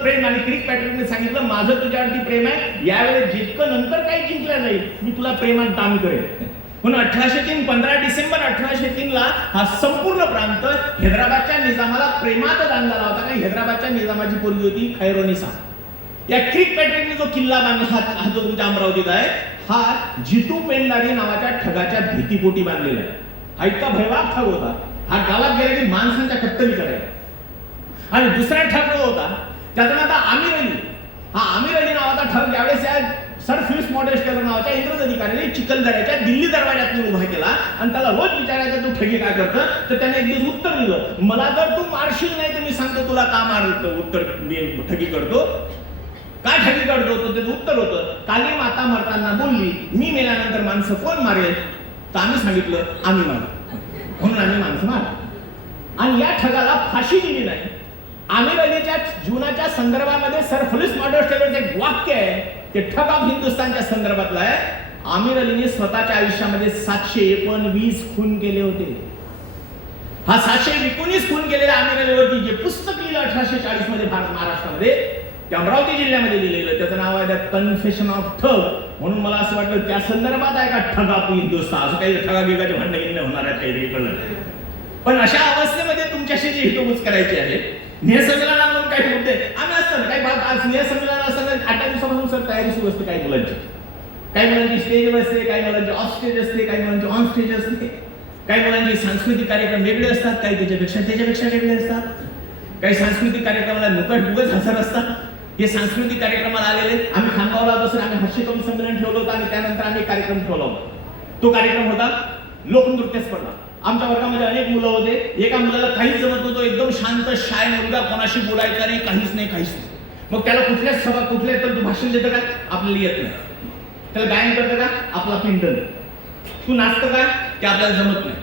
प्रेम आणि क्रिक पॅट्रिकने सांगितलं माझं तुझ्यावरती प्रेम आहे, यावेळेस जितकं नंतर काही जिंकलं जाईल मी तुला प्रेमात दान करेन. म्हणून 1803 15 डिसेंबर 1803 ला हा संपूर्ण प्रांत हैदराबादच्या निजामाला प्रेमात दान झाला होता. कारण हैदराबादच्या निजामाची पोरगी होती खैरोनिसा. या क्रिक पॅट्रिकने जो किल्ला बांधला हा जो तुमच्या अमरावतीत आहे हा जितू पेंडारी नावाच्या ठगाच्या भीतीपोटी बांधलेला आहे. हा इतका भयवाक ठग होता. हा गावात गेला की माणसांच्या कत्तली करायचा. आणि दुसरा ठग जो होता त्याचं नाव आमिर अली. हा आमिर अली नावाचा ठग ज्यावेळेस या सर फिलिप्स मॉडेस्टेलर नावाच्या इंग्रज अधिकाऱ्याने चिखलदऱ्याच्या दिल्ली दरवाजात उभा केला आणि त्याला रोज विचारायचा तू ठगी काय करतं, तर त्याने एक दिवस उत्तर दिलं, मला जर तू मारशील नाही तर मी सांगतो तुला का मारतो उत्तर ठगी करतो. काय ठगी करतो तर त्याचं उत्तर होतं, काली माता मरताना बोलली मी मेल्यानंतर माणसं कोण मारेल, तर आम्ही सांगितलं आम्ही मारू, म्हणून आम्ही माणसं मार. आणि या ठगाला फाशी दिली नाही. आमिर अलीच्या जीवनाच्या संदर्भामध्ये सर फिलिप्स मॉडेस्टेलरचं एक वाक्य आहे, ते ठग ऑफ हिंदुस्थानच्या संदर्भातलं आहे. आमिर अलीने स्वतःच्या आयुष्यामध्ये 719 खून केले होते. हा 719 खून केलेल्या आमिर अलीवरती जे पुस्तक लिहिलं 1840 मध्ये महाराष्ट्रामध्ये, ते अमरावती जिल्ह्यामध्ये लिहिलेलं, त्याचं नाव आहे द कन्फेशन ऑफ ठग. म्हणून मला असं वाटलं त्या संदर्भात आहे का ठग ऑफ हिंदुस्थान, असं काही ठगागिगाचे भांडण होणार आहेत काहीतरी कळलं. पण अशा अवस्थेमध्ये तुमच्याशी जी हितोबूज करायची आहे, स्नेहसंमेलनात काही मुद्दे आम्ही असतात काही भाग स्नेहसंमेलन असताना 8 दिवसापासून सर तयारी सुरू असते. काही मुलांची स्टेजवर असते, काही मुलांची ऑफ स्टेज असते, काही मुलांची ऑन स्टेज असते, काही मुलांचे सांस्कृतिक कार्यक्रम वेगळे असतात, काही त्याच्यापेक्षा वेगळे असतात. काही सांस्कृतिक कार्यक्रमाला नुकट हजर असतात. हे सांस्कृतिक कार्यक्रमाला आलेले आम्ही खांबावला होतो सर, आम्ही हास्य कवी संमेलन ठेवलं होतं आणि त्यानंतर आम्ही कार्यक्रम ठेवला होता. तो कार्यक्रम होता लोकनृत्य स्पर्धा. आमच्या वर्गामध्ये अनेक मुलं होते. एका मुलाला काहीच जमत नव्हतं, एकदम शांत शाय मुलगा, कोणाशी बोलायचा नाही, काहीच नाही. मग त्याला कुठल्याच सभा कुठल्या तर तू भाषण देतं का, आपल्याला येत नाही. त्याला गायन करतं का, आपला पिंट नाही. तू नाचतं का, ते आपल्याला जमत नाही.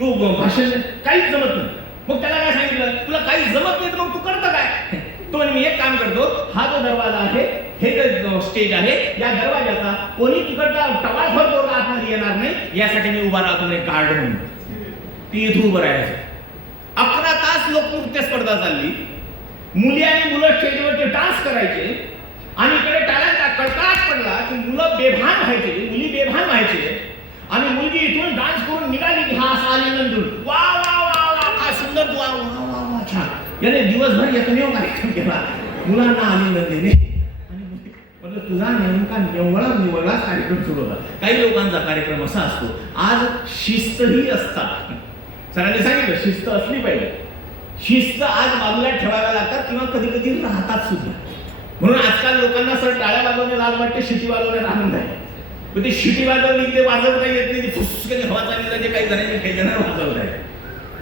तू भाषण काहीच जमत नाही. मग त्याला काय सांगितलं, तुला काहीच जमत नाही तर मग तू करतं काय. तो मी एक काम करतो, हा जो दरवाजा आहे हे जे स्टेज आहे या दरवाजाचा कोणी तिकडचा टवाळभर पोरगा आतमध्ये येणार नाही यासाठी मी उभा राहतो एक गार्ड म्हणून. ती इथं उभं राहायचं. 11 तास लोकनृत्य स्पर्धा चालली. मुली आणि मुलं स्टेजवरती डान्स करायचे आणि इकडे टाळ्यांचा कडकडाट पडला की मुलं बेभान व्हायचे, मुली बेभान व्हायचे. आणि मुलगी इथून डान्स करून निघाली की हा असा आलिंगन वा वा वा वा काय सुंदर वा वा वा छान. याने दिवसभर एकमेव कार्यक्रम केला, मुलांना आलिंगन देणे. आणि तुझा नेमका निवळाच कार्यक्रम सुरू होता. काही लोकांचा कार्यक्रम असा असतो, आज शिस्तही असतात. सरांनी सांगितलं शिस्त असली पाहिजे. शिस्त आज बाजूला ठेवाव्या लागतात किंवा कधी कधी राहतात सुद्धा. म्हणून आजकाल लोकांना सर टाळ्या वाजवणे लाज वाटते, शिटी वाजवणे आनंद आहे. पण ते शिटी वाजवली ते वाजवता येत नाही, फुसकन हवा चालली जाते, काही जणांना वाजवत आहे.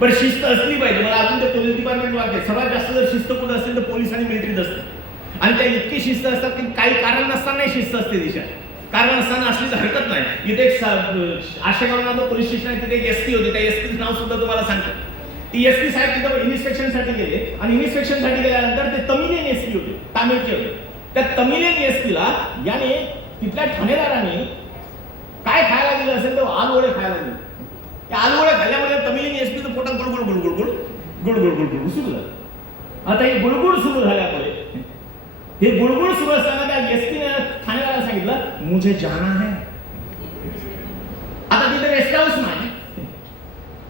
पण शिस्त असली पाहिजे. मला अजून ते पोलीस डिपार्टमेंट वाटते सर्वात जास्त जर शिस्त कुठं असेल तर पोलीस आणि मिलिटरीत असते. आणि त्या इतकी शिस्त असतात की काही कारण नसताना शिस्त असते दिशा, कारण असताना असलीच हरकत नाही. इथे एक आशेगावला पोलीस स्टेशन आहे, तिथे एक एसपी होते. त्या एसपीचं नाव सुद्धा तुम्हाला सांगतो. ती एसपी साहेब तिथं इन्स्पेक्शन साठी गेले आणि इन्स्पेक्शन साठी गेल्यानंतर ते तमिलियन एसपी होते, तामिळचे होते. त्या तमिलियन एसपीला याने तिथल्या ठाणेदाराने काय खायला दिलं असेल तर आलवडे खायला दिले. त्या आलवडे खाल्ल्यामुळे तमिलियन एसपीचं पोटात गुडगुड गुडगुड गुडगुड गुडगुड सुरू झालं. आता हे गुडगुड सुरू झाल्यामुळे हे गुडगुड सुरू असताना त्या एसपीने ठाणेदाराला सांगितलं मुझे जाना है. आता तिथे रेस्ट हाऊस नाही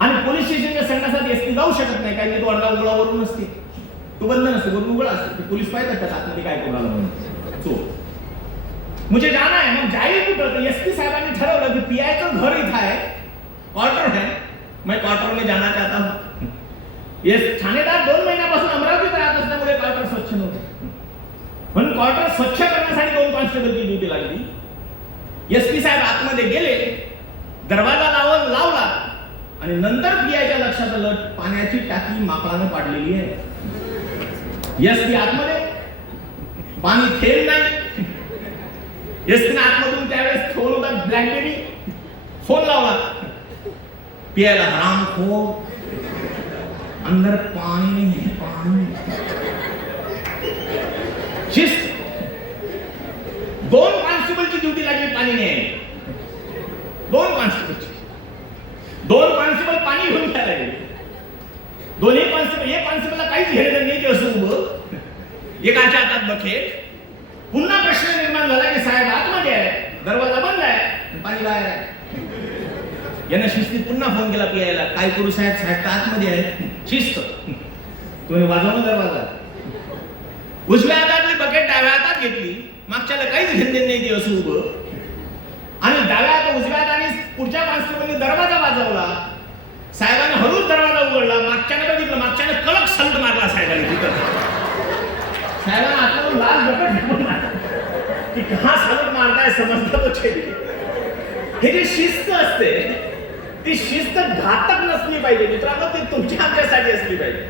आणि पोलीस स्टेशनच्या संडासात एसपी जाऊ शकत नाही, कारण तो अडगा उघडावरून नसते, तो बंद नसतो, वरून उघडा असतो. पोलीस पाहतात त्यात आतमध्ये काय करू आला म्हणून. तो मुझे जाना है. मग जाईल कुठं. एसपी साहेबांनी ठरवलं की पीआयचं घर इथं आहे, क्वार्टर है, मैं क्वार्टर में जाना चाहता हूं. ठाणेदार 2 महिन्यापासून अमरावतीत राहत असल्यामुळे क्वार्टर स्वच्छ नव्हतं. म्हणून क्वार्टर स्वच्छ करण्यासाठी 2 कॉन्स्टेबलची ड्युटी लागली. एसपी साहेब आतमध्ये गेले, दरवाजा लावला आणि नंतर पीआयच्या लक्षात आलं पाण्याची टाकी माकडाने पाडलेली आहे. एसपी आतमध्ये, पाणी थेंब नाही. एसपीने आतमधून त्यावेळेस फोन होता ब्लॅकबेरी, फोन लावला पीआयला, हरामखोर अंदर पानी नहीं है, पानी. शिस्त. 2 कॉन्स्टेबलची ड्युटी लागली पाणी नाही. 2 कॉन्स्टेबलची. 2 कॉन्स्टेबल पाणी घेऊन घ्यायला गेले. दोन्ही कॉन्स्टेबल, एक कॉन्स्टेबलला काहीच घेणं नाही की असं उभं. एकाच्या हातात बकेट. पुन्हा प्रश्न निर्माण झाला की साहेब आतमध्ये आहे, दरवाजा बंद आहे, पाणी बाहेर आहे. यानं शिस्तीत पुन्हा फोन केला पियायला, काय करू साहेब, साहेब तर आतमध्ये आहे. शिस्त, तुम्ही वाजवणं दरवाजा. उजव्या हातातली बकेट डाव्या हातात घेतली, मागच्याला काहीच घेणदेण नाही ती असं उभं, आणि डाव्या हात उजव्या हाताने पुढच्या कॉन्स्टेबलने दरवाजा वाजवला. साहेबांनी हळूच दरवाजा उघडला, मागच्याने बघितलं, मागच्याने कडक सल्ट मारला साहेबांनी तिथं. साहेबांना आतून लाल बकेट की कहा सल्ट मारताय समजलं तो. हे जी शिस्त असते ती शिस्त घातक नसली पाहिजे मित्रांनो, ती तुमच्या आमच्यासाठी असली पाहिजे.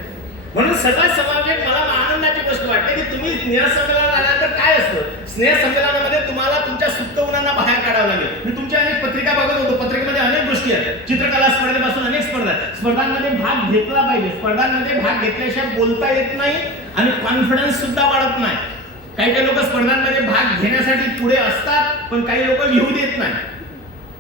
म्हणून सगळ्यात समावेश मला आनंदाची गोष्ट वाटते की तुम्ही स्नेहसंमेलनाला आल्यानंतर काय असतं, स्नेहसंमेलनामध्ये तुम्हाला तुमच्या सुप्त गुणांना बाहेर काढावं लागेल. मी तुमच्या अनेक पत्रिका बघत होतो, पत्रिकेमध्ये अनेक गोष्टी आहेत. चित्रकला स्पर्धेपासून अनेक स्पर्धा आहेत. स्पर्धांमध्ये भाग घेतला पाहिजे. स्पर्धांमध्ये भाग घेतल्याशिवाय बोलता येत नाही आणि कॉन्फिडन्स सुद्धा वाढत नाही. काही काही लोक स्पर्धांमध्ये भाग घेण्यासाठी पुढे असतात, पण काही लोक लिहू देत नाही.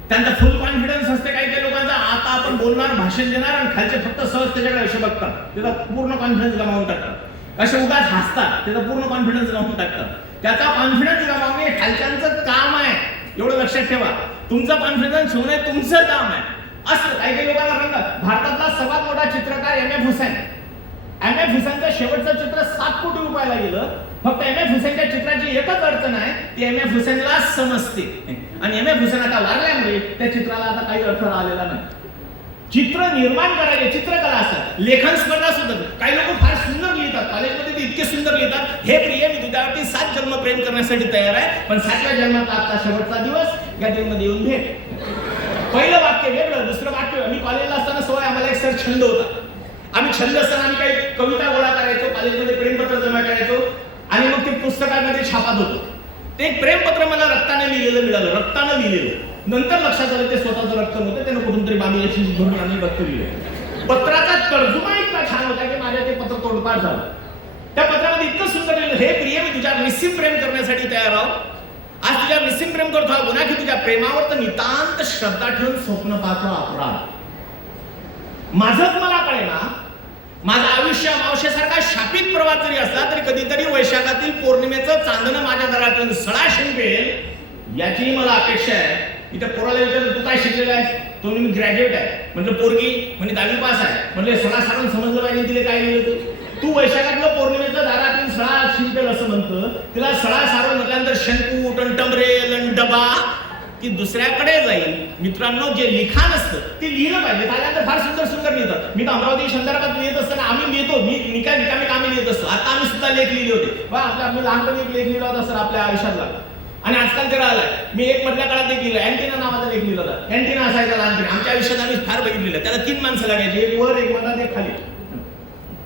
त्यांचा फुल कॉन्फिडन्स असते काही काही लोकांचा, आता आपण बोलणार, भाषण देणार, आणि खालचे फक्त सहज त्याच्याकडे असे बघतात, त्याचा पूर्ण कॉन्फिडन्स गमावून टाकतात. असे उगाच हसतात, त्याचा पूर्ण कॉन्फिडन्स गमावून टाकतात. त्याचा कॉन्फिडन्स गमावणे खालच्यांचं काम आहे, एवढं लक्षात ठेवा. तुमचं कॉन्फिडन्स ठेवणे तुमचं काम आहे. असं काही काही लोकांना सांगतात. भारतातला सर्वात मोठा चित्रकार एम.एफ. हुसैन. एम.एफ. हुसैनचं शेवटचं चित्र 7 कोटी रुपयाला गेलं. फक्त एम.एफ. हुसैनच्या चित्राची एकच अडचण आहे, ती एम.एफ. हुसैनला समजते, आणि एम.एफ. हुसैन आता वारल्यामुळे त्या चित्राला आता काही अर्थ आलेला नाही. चित्र निर्माण करायचे, चित्रकला असतात. लेखन स्पर्धा सुद्धा, काही लोक फार सुंदर लिहितात, कॉलेजमध्ये ते इतके सुंदर लिहितात, हे प्रिय मी तुझ्यावरती 7 जन्म प्रेम करण्यासाठी तयार आहे, पण 7व्या जन्मात आजचा शेवटचा दिवस, या देवमध्ये येऊन भेट. पहिलं वाक्य वेगळं, दुसरं वाक्य. मी कॉलेजला असताना सोय, आम्हाला एक सर छंद होता. आम्ही छंद असताना आम्ही काही कविता गोळा करायचो, कॉलेजमध्ये प्रेमपत्र जमा करायचो, आणि मग ते पुस्तकामध्ये छापत होतो. ते एक प्रेमपत्र मला रक्ताने लिहिलेलं मिळालं, रक्तानं लिहिलेलं. नंतर लक्षात आलं ते स्वतःचं रक्त नव्हतं, त्यानं कुठून तरी बाबीशी घेऊन आम्ही रक्त लिहिलं. पत्राचा तर्जुमा इतका छान होता की माझ्या ते पत्र तोडपाठ झालं. त्या पत्रामध्ये इतकं सुंदर लिहिलं, हे प्रिय मी तुझ्या निस्सीम प्रेम करण्यासाठी तयार आहो. आज तुझ्या निस्सीम प्रेम करतो, गुन्हा की तुझ्या प्रेमावर तर नितांत श्रद्धा ठेवून स्वप्न पाहतो अपराध. माझंच मला कळेना, माझं आयुष्य मावशेसारखा शापित प्रवास जरी असला तरी कधीतरी वैशाखातील पौर्णिमेचं चांदणं माझ्या दारातून सळा शिंपेल, याची मला अपेक्षा आहे. इथे पोराला विचारलं, तू काय शिकलेला आहे? तो मी ग्रॅज्युएट आहे. म्हणजे पोरगी म्हणजे 10वी पास आहे. म्हणजे सळा सारून समजलं पाहिजे तिला काय लिहिलं. तू वैशाखातलं पौर्णिमेचं दारातून सळा शिंपेल असं म्हणतं, तिला सळा सारून म्हटल्यानंतर शंकू, टंटमरेल, डबा की दुसऱ्याकडे जाईल. मित्रांनो, जे लिखाण असतं ते लिहिलं पाहिजे. त्यानंतर फार सुंदर सुंदर लिहितात. मी तर अमरावती संदर्भात लिहित असताना आम्ही लिहितो, मी काय रिकामी कामे लिहित असतो. आता आम्ही सुद्धा लेख लिहिले होते. आम्ही लहानपणी एक लेख लिहिला होता सर आपल्या आयुष्यातला, आणि आजकाल ते राहिलाय. मी एक मधल्या काळात एक लिहिलं, अँटिना नावाचा लेख लिहिला होता. अँटिना असायचा लहानपणी आमच्या आयुष्यात, आम्ही फार बघितलेलं. त्याला 3 माणसं लागायची, एक वर, एक मधात, एक खाली.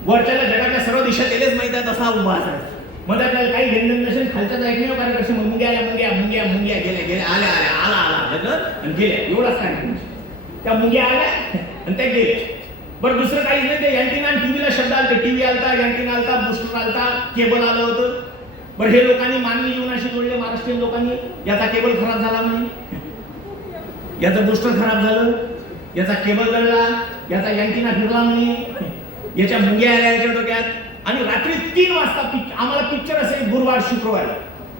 वरच्याला जगाच्या सर्व दिशा तेलेच माहित आहे तसा उभा असायचा. मध्ये आपल्याला काही घेणं नसेल, खालच्याच ऐकण्यावर कार्यक्रम मुंग्या मुंग्या मुंग्या मुंग्या गेल्या गेल्या, आल्या आल्या, आला आला आणि गेल्या, एवढाच काय. त्या मुंग्या आल्या आणि त्या गेल्या. बरं, दुसरं काहीच नाही. ते अँटिना आणि टीव्हीला शब्द आलते. टीव्ही आलता, अँटिना आलता, बुस्टर आलता, केबल आलं होतं. बरं, हे लोकांनी मानवी जीवनाशी जोडले, महाराष्ट्रीयन लोकांनी. याचा केबल खराब झाला म्हणे, याचं बुस्टर खराब झालं, याचा केबल जळला, याचा अँटिना फिरला म्हणे, याच्या मुंग्या आल्या याच्या डोक्यात. आणि रात्री 3 वाजता आम्हाला पिक्चर असेल, गुरुवार शुक्रवार,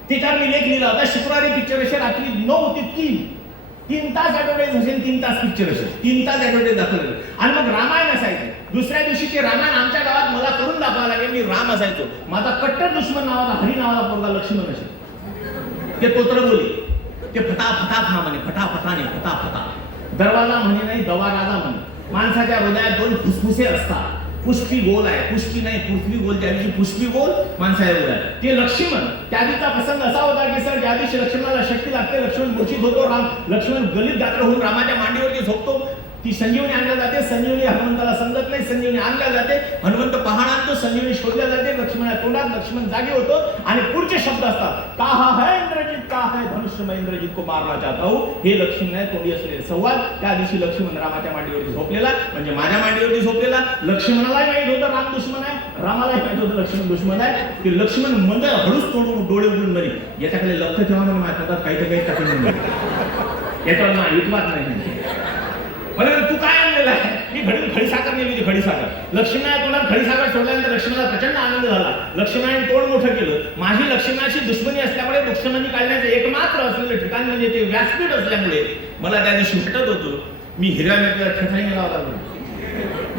त्याच्यावर मी लेख लिहिला होता. शुक्रवारी पिक्चर असेल, रात्री 9 ते 3 तास ऍडव्हर्टाईज असेल, 3 तास पिक्चर असेल, 3 तास ऍडव्हर्टाईज दाखवले. आणि मग रामायण असायचं. दुसऱ्या दिवशी ते रामायण आमच्या गावात मला करून दाखवावं लागेल. मी राम असायचो. माझा कट्टर दुश्मन नावाचा, हरी नावाचा पोरगा लक्ष्मण असेल. ते तोत्र बोली, ते फटा फटा खा म्हणे, फटा फटाने फटा फटा. दरवाजा म्हणे नाही, दवा राजा म्हणे. माणसाच्या हृदयात 2 फुसफुसे असतात. पुष्पी गोल आहे, पुष्पी नाही, पृथ्वी गोल. त्या दिवशी पुष्पी गोल माणसाच्या हृदयात. ते लक्ष्मण, त्या दिवशीचा प्रसंग असा होता की सर, ज्या दिवशी लक्ष्मणाला शक्ती लागते, लक्ष्मण मूर्छित होतो. लक्ष्मण गलित गात्र होऊन रामाच्या मांडीवरती झोपतो. ती संजीवनी आणल्या जाते. संजीवनी हनुमंताला समजत नाही, संजीवनी आणल्या जाते. हनुमंत पहाड आणतो, संजीवनी शोधल्या जाते. लक्ष्मणा तोंडात लक्ष्मण जागे होतो, आणि पुढचे शब्द असतात, का है इंद्रजित, का है धनुष्य, मैं इंद्रजित को मारना चाहता हूं. हे लक्ष्मण आहे तोंडी असलेले संवाद. त्या दिवशी लक्ष्मण रामाच्या मांडीवरती झोपलेला, म्हणजे माझ्या मांडीवरती झोपलेला. लक्ष्मणालाही माहित होतं राम दुश्मन आहे, रामालाही माहित होतं लक्ष्मण दुश्मन आहे. की लक्ष्मण मंद हळूच तोडून डोळे उघडून मरी. याच्याकडे लक्ष ठेवा म्हणून माझ्या काही तर काही टाकून याच्यावर ना विद्वाद नाही. मला तू काय आणलेला आहे? मी घडून खडीसाखर नेली होती, खडीसाखर. लक्ष्मणाच्या तोंडात खडीसाखर सोडल्यानंतर लक्ष्मणाला प्रचंड आनंद झाला. लक्ष्मणाने तोंड मोठं केलं. माझी लक्ष्मणाशी दुश्मनी असल्यामुळे दुश्मनी काढण्याचं एकमात्र असलेलं ठिकाण म्हणजे ते व्यासपीठ असल्यामुळे मला त्या दिवशी वाटत होतं मी हिरव्या मिरच्या ठेचा गेला होता.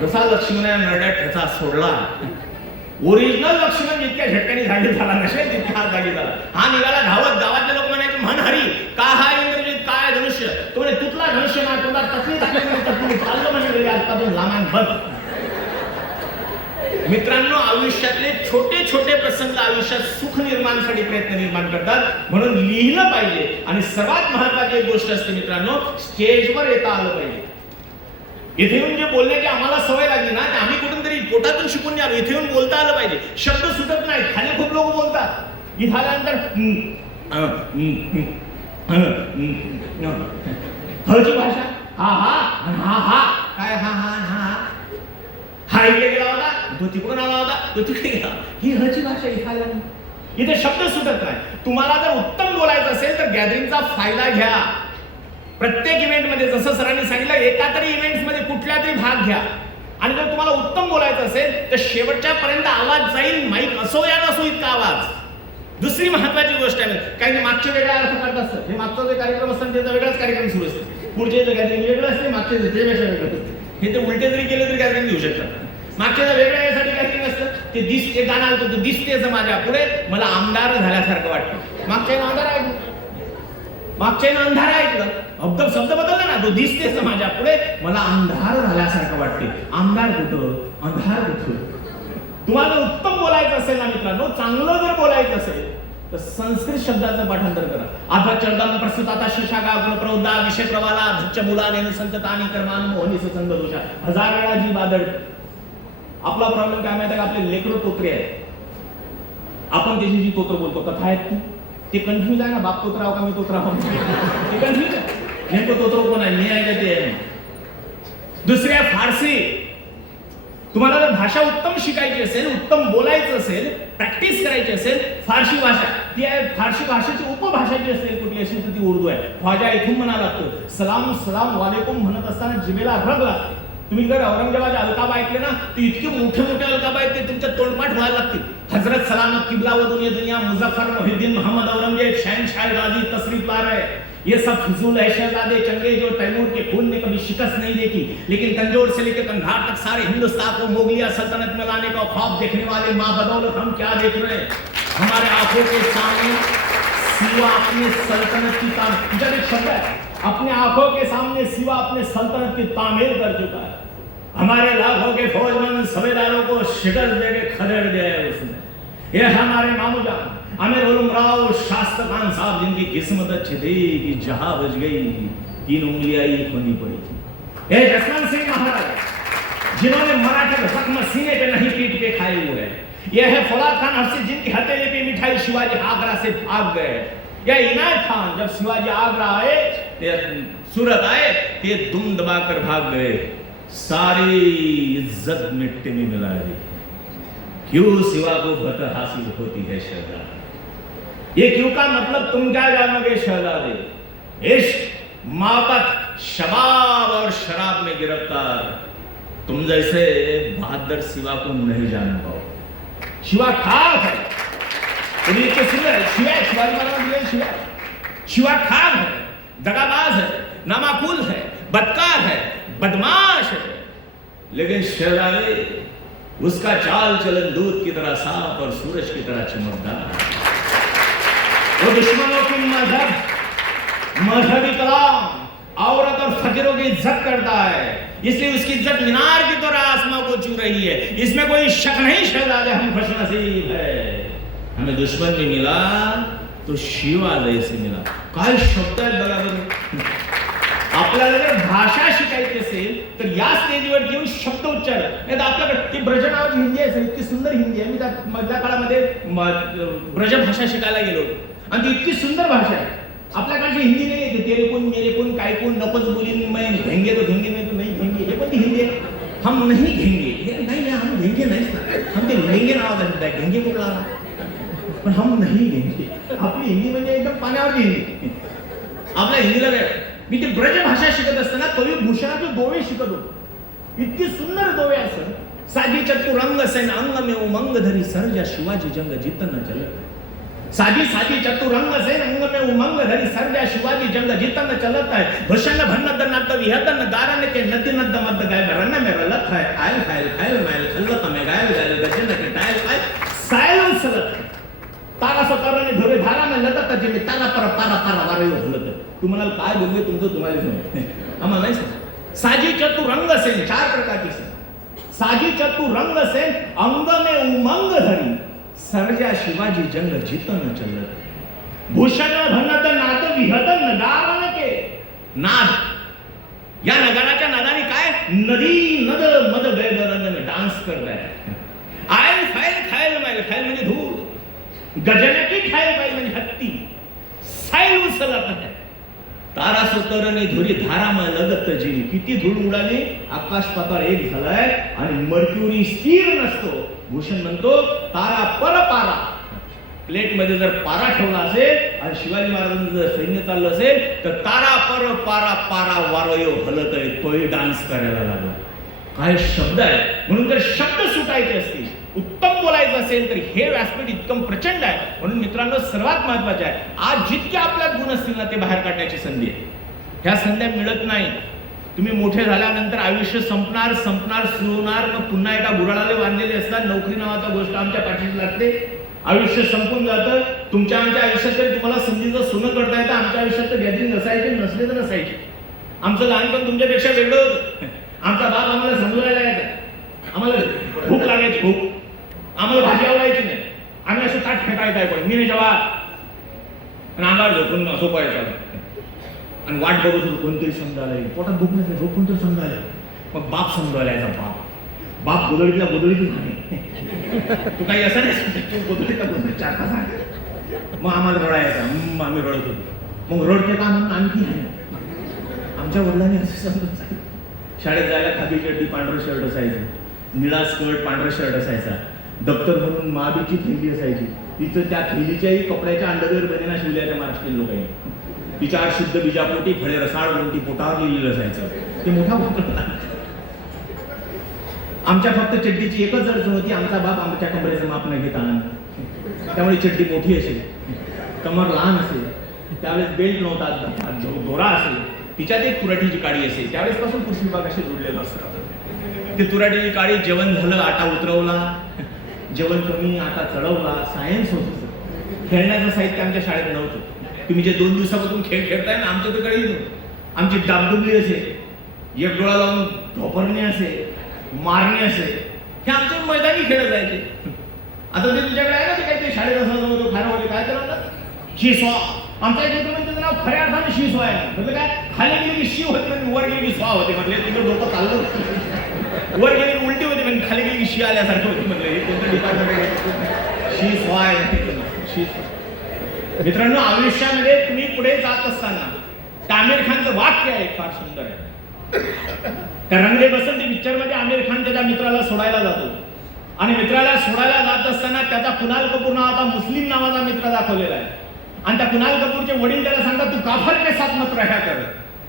जसा लक्ष्मणाने नरड्यात ठेचा सोडला, ओरिजिनल लक्ष्मण जितक्या झटक्याने झाडी झाला नसेल तितक्या हा जागी झाला. हा निघाला धावत. गावातले लोक म्हणायचे म्हण हरी का हा इंद्रजित काय धनुष्य, तो म्हणे तुटला धनुष्य ना तोंडात तपली टाकली चाललं म्हणजे आजपासून लामान बंद. मित्रांनो, आयुष्यातले छोटे छोटे प्रसंग आयुष्यात सुख निर्माणसाठी प्रयत्न निर्माण करतात, म्हणून लिहिलं पाहिजे. आणि सर्वात महत्वाची एक गोष्ट असते मित्रांनो, स्टेजवर येता आलं पाहिजे. इथे येऊन जे बोलण्याची आम्हाला सवय लागली ना, आम्ही कुठून तरी पोटातून शिकून नाही आलो. इथे येऊन बोलता आलं पाहिजे. शब्द सुटत नाही. खाली खूप लोक बोलतात. इथं आल्यानंतर हळची भाषा, हा हा हा हा काय हा हा हा हा इकडे गेला होता, तो तिकडून आला होता, तो तिकडे गेला. ही हळची भाषा इथं आल्यानंतर इथे शब्द सुटत नाही. तुम्हाला जर उत्तम बोलायचं असेल तर गॅदरिंगचा फायदा घ्या. प्रत्येक इव्हेंटमध्ये जसं सरांनी सांगितलं, एका तरी इव्हेंट्स मध्ये कुठल्या तरी भाग घ्या. आणि जर तुम्हाला उत्तम बोलायचं असेल तर शेवटच्या पर्यंत आवाज जाईल. माईक असो या नसो इतका आवाज. दुसरी महत्वाची गोष्ट आहे, काही मागचे वेगळा अर्थ करत असतं. हे मागचा जे कार्यक्रम असतात त्याचा वेगळाच कार्यक्रम सुरू असतो. पुढचे जे गॅदरिंग वेगळं असते, मागचे त्यापेक्षा वेगळं असते. हे तर उलटे जरी केले तरी गॅदरिंग घेऊ शकतात. मागच्या वेगळ्या यासाठी गॅदरिंग असतं. ते दिसते गाणं आलं तर दिसतेच माझ्या पुढे मला आमदार झाल्यासारखं वाटतं. मागच्या आमदार ऐकलं, मागच्या अंधार ऐकलं, शब्द बदलला ना, तो दिसतेच माझ्या पुढे मला अंधार झाल्यासारखं वाटते. आमदार कुठं, अंधार कुठं. तुम्हाला उत्तम बोलायचं असेल ना मित्रांनो, चांगलं जर बोलायचं असेल तर संस्कृत शब्दाचं पाठांतर करा. आता चर्दम प्रस्तुत आता शिशागा गुणप्रौद्धा विषय प्रवाला धच्च मुलाने संततानी कर्मान मोहनी संद दोषा. 1000 वेळा जी बादळ. आपला प्रॉब्लेम काय माहिती आहे का, आपले लेकरं तोत्रे आहेत. आपण त्याची जी तोत्र बोलतो, कथा आहेत ते कन्फ्युज आहे ना, बाप तोत्राव का मी तोत्राव, ते कन्फ्युज आहे. नेमकं तोत्र कोण आहे, मी आहे का ते आहे. दुसऱ्या फारसी. तुम्हाला जर भाषा उत्तम शिकायची असेल, उत्तम बोलायचं असेल, प्रॅक्टिस करायची असेल, फारसी भाषा ती आहे. फारसी भाषेची उपभाषा जी असेल कुठली असेल तर ती उर्दू आहे. ख्वाजा इथून म्हणाला लागतो, सलाम सलाम वालेकुम म्हणत असताना जिभेला रग लागते. तुम्ही जर औरंगाबाद अलकाबा ऐकले ना, तर इतके मोठे मोठे अलकाबा आहेत ते तुमच्या तोंडपाठ व्हायला लागतील. हजरत सलामत किबला व दुनिया मुजफ्फर मोहिद्दीन मोहम्मद औरंगजेब शहनशाह गाजी तशरीफ ला रहे. ये सब फिजूल है शहजादे चंगे जो तैमूर के खून ने कभी शिकस्त नहीं देखी, लेकिन तंजौर से लेकर कंधार तक सारे हिंदुस्तान को मुगलिया सल्तनत में लाने का ख्वाब देखने वाले मां बदौलत हम क्या देख रहे हैं. हमारे आंखों के सामने सिवा अपने सल्तनत की शब्द है, अपने आंखों के सामने सिवा अपने सल्तनत की तामीर कर चुका है. हमारे लाखों के फौजमंद सूबेदारों को शिकस्त देके खदेड़ दिया है उसने. ये हमारे मामू जान अमीर उलमराव शास्त्र खान साहब, जिनकी किस्मत अच्छी थी कि जहां बच गई 3 उंगलियां ही खोनी पड़ी थी. ये जसवंत सिंह महाराज, जिन्होंने मराठा जख्म सीने पे नहीं पीट के खाए हुए हैं. यह है फौलाद खान हर्षित, जिनकी हथेली पे मिठाई शिवाजी आगरा से भाग गए. यह इनायत खान, जब शिवाजी आगरा आए, सूरत आए, ये दुम दबाकर भाग गए. सारी इज्जत मिट्टी में मिला दी. क्यों सिवा को फतह हासिल होती है शहजादे. ये क्यों का मतलब तुम क्या जानोगे शहजादे. इश्क, मोहब्बत, शबाब और शराब में गिरफ्तार तुम जैसे बहादुर सिवा को नहीं जान पाओ. शिवा खाक है. शिवाजी महाराज शिवा खाक है, दगाबाज है, नामाकुल है, बदकार है, बदमाश है, लेकिन शहजादे उसका चाल चलन दूध की तरह साफ और सूरज की तरह चमकदार. वो दुश्मनों की मजहबी कलाम औरत और फकीरों की इज्जत करता है, इसलिए उसकी इज्जत मीनार की तरह आसमां को छू रही है. इसमें कोई शक नहीं शहजादे, हम खुशनसीब है. हमें दुश्मन भी मिला तो शिवालय से मिला. काय शब्द आहेत बघा बरं. आपल्याला जर भाषा शिकायची असेल तर या स्टेजवर येऊन शब्द उच्चार. नाही आपल्याकडे ती ब्रज नावाची हिंदी आहे, इतकी सुंदर हिंदी आहे. मी त्या मधल्या काळामध्ये ब्रज भाषा शिकायला गेलो आणि ती इतकी सुंदर भाषा आहे. आपल्याकडची हिंदी नाही येते. तेरे कोण मेरे कोण काय कोण नकोच बोलीन मैं घेंगे तो घेंगे नहीं तो नहीं घेंगे. हे पण ती हिंदी आहे. हम नहीं घेंगे, नाही हम घेंगे नाही, हम ते लेंगे नावाचा आहे. घेंगे कुठला आला, पण हम नहीं घेंगे. आपली हिंदी म्हणजे एकदम पाण्यावरची हिंदी. आपल्या हिंदीला काय, मी ते ब्रज भाषा शिकत असताना कवी भूषणाचे दोहे शिकत होतो. इतकी सुंदर दोव्यासन साजी चतुरंग सेन अंग में उमंग धरी सर्जा शिवाजी जंग जितन चलत साजी साजी चतुरंग सेन अंग में उमंग धरी सर्जा शिवाजी जंग जितन चलत है भूषण भन्नद नद विहदन दारन के नदी नद मद गाय रन में रलत है आयल खायल खायल मैल खल्लत में गायल गायल गजन के टायल खाय सायल सलत तारा सतरने धोरे धारा में लतत जे तारा पर पारा पारा वारे हलत तुम्हाला काय बोलले तुमचं तुम्हाला सांग आम्हाला नाही सांग साजी चतुरंग सेन चार प्रकारची साजी चतुरंग सेन अंग में उमंग धरी सर्जा शिवाजी जंग जितन चलत भूषण भनत नाद विहदन नगारन के नाद या नगाराच्या नादाने काय नदी नद मद बेदरन में डांस करताय आयल फायल खायल मैल खायल म्हणजे धूळ गजनकी खायल बाई म्हणजे हत्ती सायल उचलत आहे तारा सुतरने धुरी धारामय लगत जिली किती धूळ उडाली आकाश पाताळ एक झालाय आणि मर्क्युरी स्थिर नसतो भूषण म्हणतो तारा परपारा प्लेट मध्ये जर पारा ठेवला असेल आणि शिवाजी महाराजांचं जर सैन्य चाललं असेल तर तारा पर पारा पारा वारयो हलत आहे तोही डान्स करायला लागला काय शब्द आहे म्हणून जर शब्द सुटायचे असतील उत्तम बोलायचं असेल तर हे व्यासपीठ इतकं प्रचंड आहे म्हणून मित्रांनो सर्वात महत्वाचे आहे आज जितके आपल्यात गुण असतील ना ते बाहेर काढण्याची संधी आहे ह्या संध्या मिळत नाही तुम्ही मोठे झाल्यानंतर आयुष्य संपणार सुरू होणार मग पुन्हा एका गुराळाला बांधलेले असतात नोकरी नावाचा गोष्ट आमच्या पाठीशी लागते आयुष्य संपून जातं आमच्या आयुष्यात तरी तुम्हाला संधीचं सोनं करता येतं आमच्या आयुष्यात तर गॅदरिंग नसायचे नसले तर नसायचे आमचं लहानपण तुमच्यापेक्षा वेगळं होतं आमचा बाप आम्हाला समजायला लागायचा आम्हाला भूक लागायची भूक आम्हाला भाजी आवडायची नाही आम्ही असं ताट फेकायचं पण मी नाही जेव्हा आणि अंगावर झोपून झोपायचं आणि वाट बघत होतो कोणतरी समजायला पोटात भूक नसले झोप कोणतरी समजायला मग बाप समजायला यायचा बाप गोदडीला गोदडीतून खाणे तू काही असं नाही तू गोदडीला गोदडी 4 तास मग आम्हाला रडायचा आम्ही रडत होतो मग रडते का म्हणून आणखी आमच्या वडिलांनी असं समजत शाळेत जायला खादी चड्डी पांढरं शर्ट असायचं निळा स्कर्ट पांढरा शर्ट असायचा दप्तर म्हणून महाबीची थैली असायची तिचं त्या थैलीच्याही कपड्याच्या अंडरवेअर बनेना शिवल्या त्या महाराष्ट्रीयन लोकांनी तिच्या शुद्ध बीजापोटी फळे रसाळ गोंटी पोटावर लिहिलेलं असायचं ते मोठा होता आमच्या फक्त चड्डीची एकच अडचण होती आमचा बाप आमच्या कमरेचं माप न घेता त्यामुळे चड्डी मोठी असेल कमर लहान असेल त्यावेळेस बेल्ट नव्हता दोरा असेल तिच्यात एक तुराटीची काडी असेल त्यावेळेस पासून पुरुष विभाग असे जोडलेलं असतं ते तुराटीची काडी जेवण झालं आटा उतरवला जेवण कमी आटा चढवला सायन्स होत खेळण्याचं साहित्य आमच्या शाळेत नव्हतं तुम्ही जे 2 दिवसापासून खेळ खेळताय ना आमच्या तर काही आमची डाबडुबली असेल एक डोळा लावून ढोपरणे असेल मारणे असेल हे आमचे मैदानी खेळ जायचे आता ते तुमच्याकडे आहे ना ते काय ते शाळेत असं खाणं वगैरे काय करतात शिसवा आमच्या इथे त्याचं नाव खऱ्या अर्थाने शिसवा आहे म्हणजे काय खाली गेली की शी होते म्हणजे वर गेली की स्वा होते म्हणजे तिकडे डोकं चाललं वर गेली उलटी होती म्हणजे खाली गेली की शी आल्यासारखं होती म्हणजे हे कोणतं डिपार्टमेंट शी स्वा आहे मित्रांनो आयुष्यामध्ये तुम्ही पुढे जात असताना आमिर खानचं वाक्य आहे फार सुंदर आहे त्या रंग दे बसंती पिक्चर मध्ये आमिर खान त्याच्या मित्राला सोडायला जातो आणि मित्राला सोडायला जात असताना त्याचा कुणाल कपूर नावाचा मुस्लिम नावाचा मित्र दाखवलेला आहे आणि त्या कुणाल कपूरचे वडील त्याला सांगतात तू काफर के साथ मत रहा कर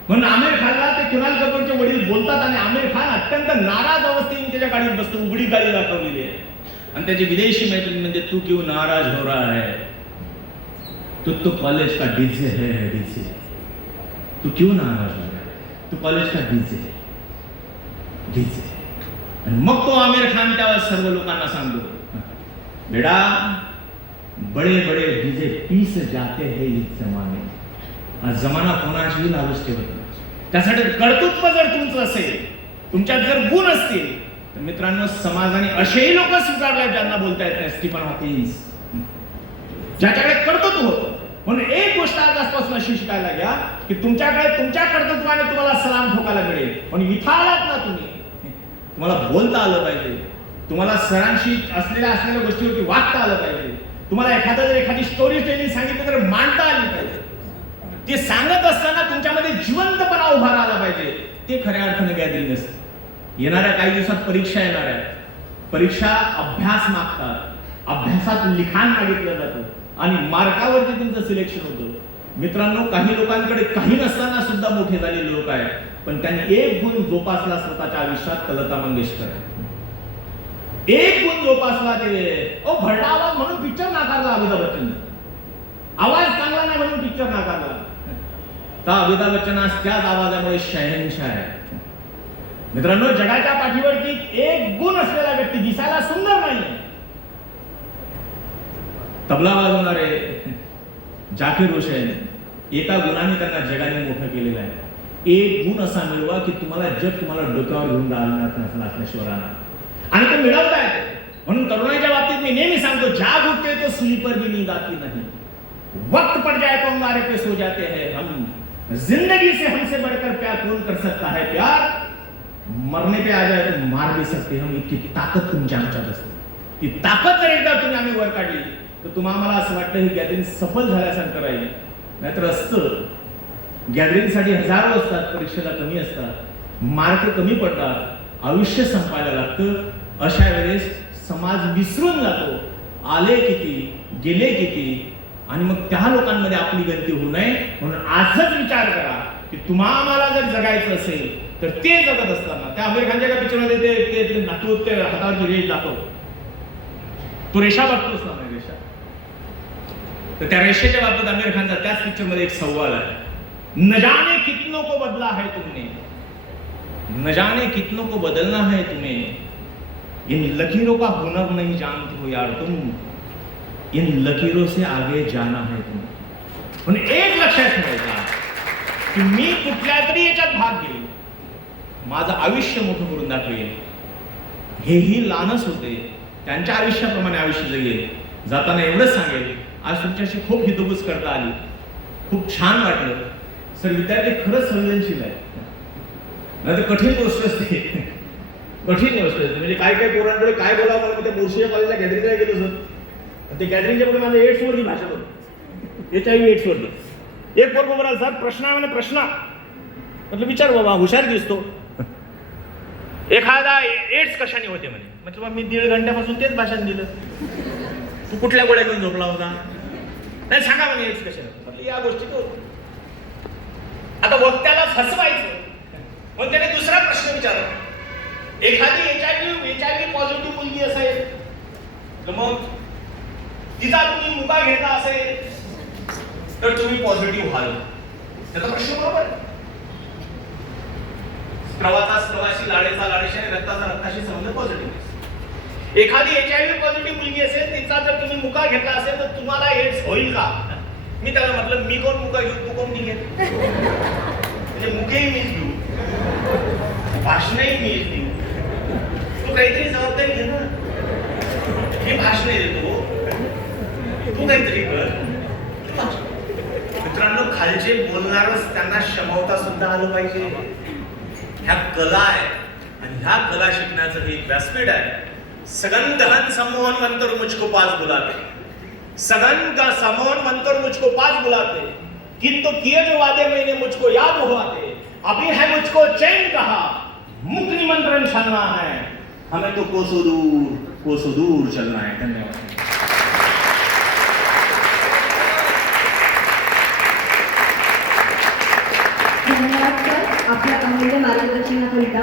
म्हणून आमिर खानला ते कुणाल कपूरचे वडील बोलतात आणि आमिर खान अत्यंत नाराज अवस्थेने त्याच्या गाडीत बसतो उघडी गाडी दाखवलेली आहे आणि त्याची विदेशी मैत्रीण म्हणजे तू क्यों नाराज हो रहा है तो कॉलेज का डीजे है डीजे तू क्यों नाराज हो रहा है तू कॉलेज का डीजे है डीजे आणि मग तो आमिर खान त्या सर्व लोकांना सांगतो बेटा बड़े बड़े डीजे पीस जाते हैं इस जमाने आज जमाना कोणाशी लालच ठेवत त्यासाठी कर्तृत्व जर तुमचं असेल तुमच्यात जर गुण असतील तर मित्रांनो समाजाने असेही लोक स्वीकारले ज्यांना बोलता येत नाही स्टीफन हॉकिन्स ज्याच्याकडे कर्तृत्व होतं म्हणून एक गोष्ट आज आजपासून अशी शिकायला घ्या की तुमच्याकडे तुमच्या कर्तृत्वाने तुम्हाला सलाम ठोकायला मिळेल पण इथं आलात ना तुम्हाला बोलता आलं पाहिजे तुम्हाला सरांशी असलेल्या गोष्टीवरती वागता आलं पाहिजे तुम्हाला एखादी स्टोरी टेलिंग सांगितलं तर मांडता आली पाहिजे ते सांगत असताना तुमच्यामध्ये जिवंतपणा उभा राहिला पाहिजे ते खऱ्या अर्थाने गॅदरिंग असतं येणाऱ्या काही दिवसात परीक्षा येणार आहेत परीक्षा अभ्यास मागतात अभ्यासात लिखाण मागितलं जातं आणि मार्कावरती तुमचं सिलेक्शन होतं मित्रांनो, काही लोकांकडे काही नसताना सुद्धा मोठे झालेले लोक आहेत, पण त्यांनी एक गुण जोपासला स्वतःच्या आयुष्यात, लता मंगेशकर. एक गुण जोपासला ते. भरडा आवाज म्हणून पिक्चर नाकारला अमिताभ बच्चन. आवाज चांगला नाही म्हणून पिक्चर नाकारला. तर अमिताभ बच्चन आज त्याच आवाजामुळे शहंशाह आहे. मित्रांनो, जगाच्या पाठीवरती एक गुण असलेला व्यक्ती, दिसायला सुंदर नाही, तबला वाजवणारे जाकीर हुसेन, एका गुणाने त्यांना जगाने मोठं केलेलं आहे. एक गुण असा मिळवा की तुम्हाला जग तुम्हाला डोक्यावर घेऊन राहणार असल्याशिवाय, आणि तो मिळवताय. म्हणून तरुणाईच्या बाबतीत मी नेहमी सांगतो, जाग उठते तो स्लीपर भी नींद आती नहीं, वक्त पड़ जाए तो हमारे पे सो जाते हैं हम, जिंदगी से हमसे बढ़कर प्यार कौन कर सकता है प्यार, मरने पे आ जाए तो मार भी सकते हम. इतकी ताकद तुमच्या आमच्यात असते. ती ताकद जर एकदा तुम्ही आम्ही वर काढली तर तुम्हाला असं वाटतं ही गॅदरिंग सफल झाल्यासारखं राहील. नाहीतर असतं, गॅदरिंगसाठी हजारो असतात, परीक्षेला कमी असतात, मार्क कमी पडतात, आयुष्य संपायला लागतं. अशा वेळेस समाज विसरून जातो, आले किती गेले किती, आणि मग त्या लोकांमध्ये आपली गलती होऊ नये म्हणून आजच विचार करा की तुम्हाला जर जगायचं असेल तर ते जगत असताना, त्या आमिर खानच्या का पिक्चरमध्ये ते नातू ते हातावरची रेष दाखवतो, तो रेषा बघतोच ना रेषा. तर त्या रेषेच्या बाबतीत आमिर खानचा त्याच पिक्चरमध्ये एक सवाल आहे, न जाने कितनों को बदला है तुमने, न जाने कितनों को बदलना है तुम्हें, इन लकीरों का हुनर नहीं जानते हो यार तुम, इन लकीरों से आगे जाना है तुम्हें. म्हणून एक लक्षात ठेवायचं की मी कुठल्या तरी याच्यात भाग घेईन, माझं आयुष्य मोठं करून दाखवेल. हेही लहानच होते, त्यांच्या आयुष्याप्रमाणे आयुष्य जगेल. जाताना एवढंच सांगेल, आज तुमच्याशी खूप हितगुज करता आली, खूप छान वाटलं. सर, विद्यार्थी खरंच संवेदनशील आहे, नाही तर कठीण गोष्ट असते, कठीण गोष्ट असते. म्हणजे काय काय पोरांकडे काय बोलावं, मला त्या बोरशीच्या कॉलेजला गॅदरिंगला गेलो सर, ते गॅदरिंगच्या पुढे माझं एड्स वरली भाषा बोलतो, HIV एड्स वरली. एक पोर बरोबर सर प्रश्न आहे म्हणे, प्रश्न म्हटलं विचार बाबा, हुशार दिसतो. एखादा एड्स कशाने होते म्हणे. म्हटलं मग मी 1.5 घंट्यापासून तेच भाषण दिलं. तू कुठल्या गोळ्या घेऊन झोपला होता? नाही सांगा म्हणे एड्स कशाने. म्हटलं या गोष्टी तो. आता वक्त्याला हसवायचं मग त्याने दुसरा प्रश्न विचारला, एखादी HIV पॉझिटिव्ह मुलगी असेल तर मग तिचा तुम्ही मुका घेतला असेल तर तुम्ही पॉझिटिव्ह व्हाल. त्याचा प्रश्न बरोबर. स्त्रवाचा स्त्रवाशी, लाडेचा लाडेशी आणि रक्ताचा रक्ताशी संबंध पॉझिटिव्ह. एखादी HIV पॉझिटिव्ह मुलगी असेल, तिचा जर तुम्ही मुका घेतला असेल तर तुम्हाला एड्स होईल का? मी त्याला म्हटलं, मी कोण मुका घेऊ, तू कोण घे, म्हणजे मुकेही मीच घेऊ, भाषणही मीच देऊ, तू काहीतरी जबाबदारी घे ना. मी भाषणे देतो, तू काहीतरी कर. मित्रांनो, खालचे बोलणारच त्यांना क्षमता सुद्धा आलं पाहिजे. ह्या कला आहे आणि ह्या कला शिकण्याचं हे व्यासपीठ आहे. सगन दहन सम्मोहन मंत्र मुझको पास बुलाते, सगन का सम्मोहन मंत्र मुझको पास बुलाते, किंतु किए जो वादे मैंने मुझको याद हो आते, अभी है मुझको चैन कहा, मुख निमंत्रण छलना है, हमें तो कोसों दूर चलना है. धन्यवाद. धन्यवाद सर, आपल्या अमूल्य मार्गदर्शनाकरिता.